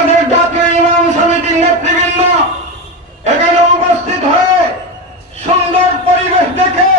আমাদের জাতীয় ইমাম সমিতির নেতৃবৃন্দ এখানে উপস্থিত হয়ে সুন্দর পরিবেশ দেখে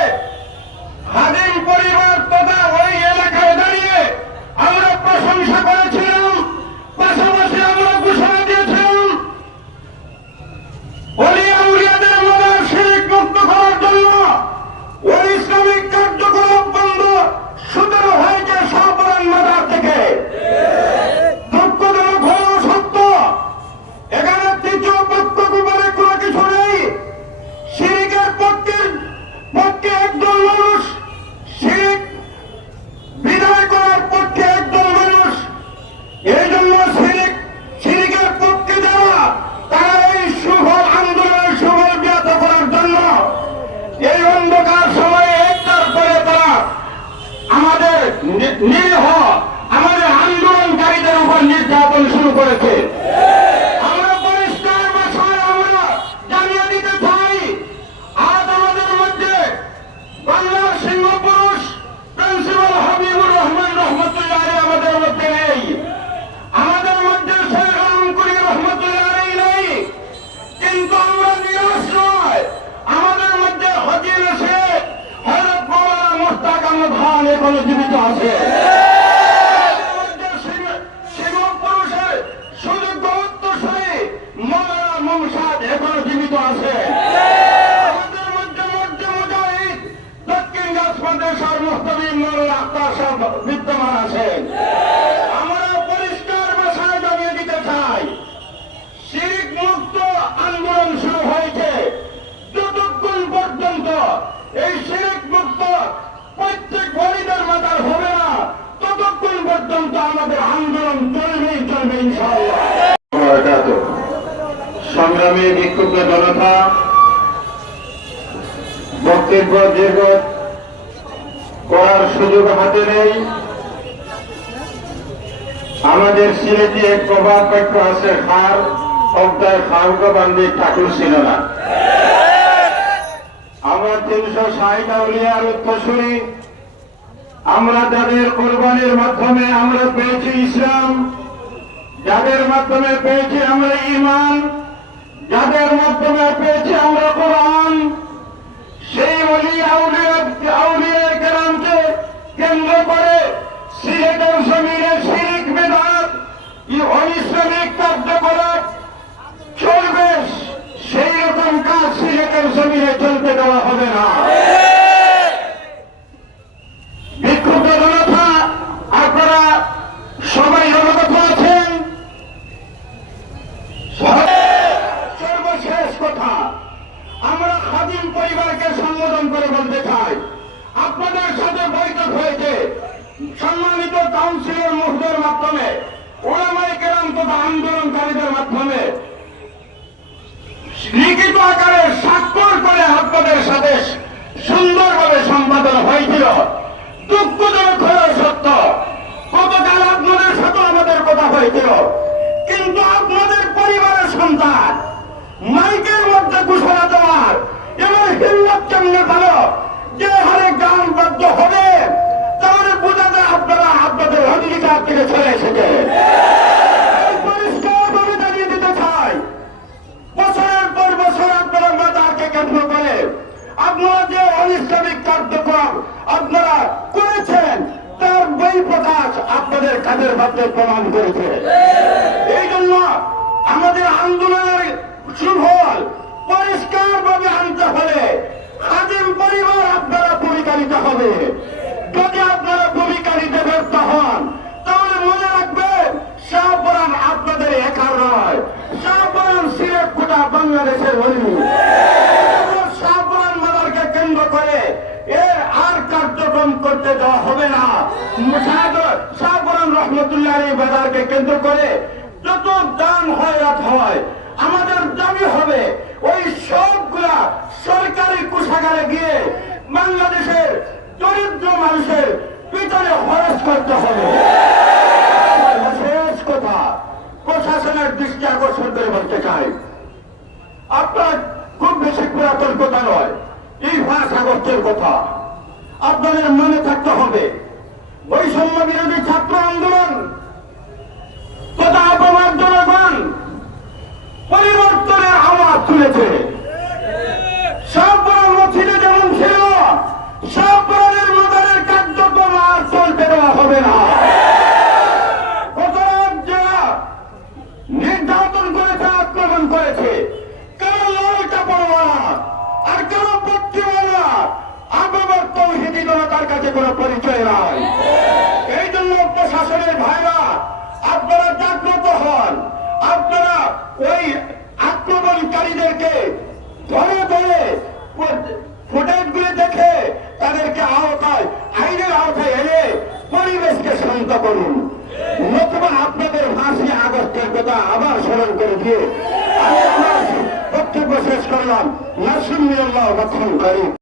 আমরা বিক্ষুব্ধ জনতা, বক্তব্য দীর্ঘ করার সুযোগ হাতে নেই। আমাদের সিলেটে এক প্রভাব বাক্য আছে খার অবদায় খারগো বান্দি ঠাকুর ছিল না। আমরা তিনশো ষাট আউলিয়ার উত্তরসূরি। আমরা যাদের কোরবানির মাধ্যমে আমরা পেয়েছি ইসলাম, যাদের মাধ্যমে পেয়েছি আমরা ইমান হয়েছে। সম্মানিত কাউন্সিলর মুহূর্তের মাধ্যমে ওলামাই কেরাম তথা আন্দোলনকারীদের মাধ্যমে লিখিত আকারে স্বাক্ষর করে আপনাদের সাথে সুন্দরভাবে সম্পাদন হয়েছিল। দুঃখজনক হলেও সত্য, গতকাল আপনাদের সাথে আমাদের কথা হয়েছিল। কিন্তু আপনাদের পরিবারের সন্তান মাইকের মধ্যে ঘোষণা দেওয়ার এবং হিম্মত কেমনে ভালো যে হারে গান বাধ্য হবে তাহলে বোঝা যায় আপনারা আপনাদের অধিকার থেকে চলে এসেছে এই পরিষ্কারভাবে জানিয়ে দিতে মাধ্যমে প্রমাণ করেছে। এই জন্য আমাদের আন্দোলনের সুফল পরিষ্কার ভাবে আনতে হলে হাজিম পরিবার আপনারা নিতে হবে যদি আপনারা ভূমিকা নিতে ব্যর্থ হন তাহলে মনে রাখবেন শাহপুরান আপনাদের একার নয় শাহপুরান সিলেট কোটা বাংলাদেশের শাহপুরান মাদারকে কেন্দ্র করে এর আর কার্যক্রম করতে দেওয়া হবে না। রহমতুল্লাহ কেন্দ্র করে যত দান হয় আমাদের দাবি হবে, ওই সবগুলা সরকারি কোষাগারে গিয়ে বাংলাদেশের দরিদ্র মানুষের পিছনে খরচ করতে হবে। শেষ কথা, প্রশাসনের দৃষ্টি আকর্ষণ করে বলতে চাই। আপনার খুব বেশি পুরাতন কথা নয়। এই ফাঁস আগস্টের কথা। আপনাদের মনে থাকতে হবে, বৈষম্য বিরোধী ছাত্র আন্দোলন, তথা অপমান জনগণ পরিবর্তনের আওয়াজ তুলেছে সব মসজিদে যেমন ছিল সব প্রাণের মাদারের কার্যক্রম আর চলতে দেওয়া হবে না প্রতারক যারা নির্যাতন করেছে আক্রমণ করেছে কেন লড়াইটা পড়ওয়ালা আর কেন পক্ষীওয়ালা আপনার তৌহিদি কাছে কোনো পরিচয় নাই। এই জন্য প্রশাসনের ভাইরা, আপনারা জাগ্রত হন। আপনারা ওই আক্রমণকারীদেরকে ধরে ধরে ফুটেজগুলি দেখে তাদেরকে আওতায়, আইনের আওতায় এনে পরিবেশকে শান্ত করুন। নতুবা আপনাদের ফাঁসি আগস্টের কথা আবার স্মরণ করে দিয়ে আমি আমার বক্তব্য শেষ করলাম। নাসিম রক্ষণ করি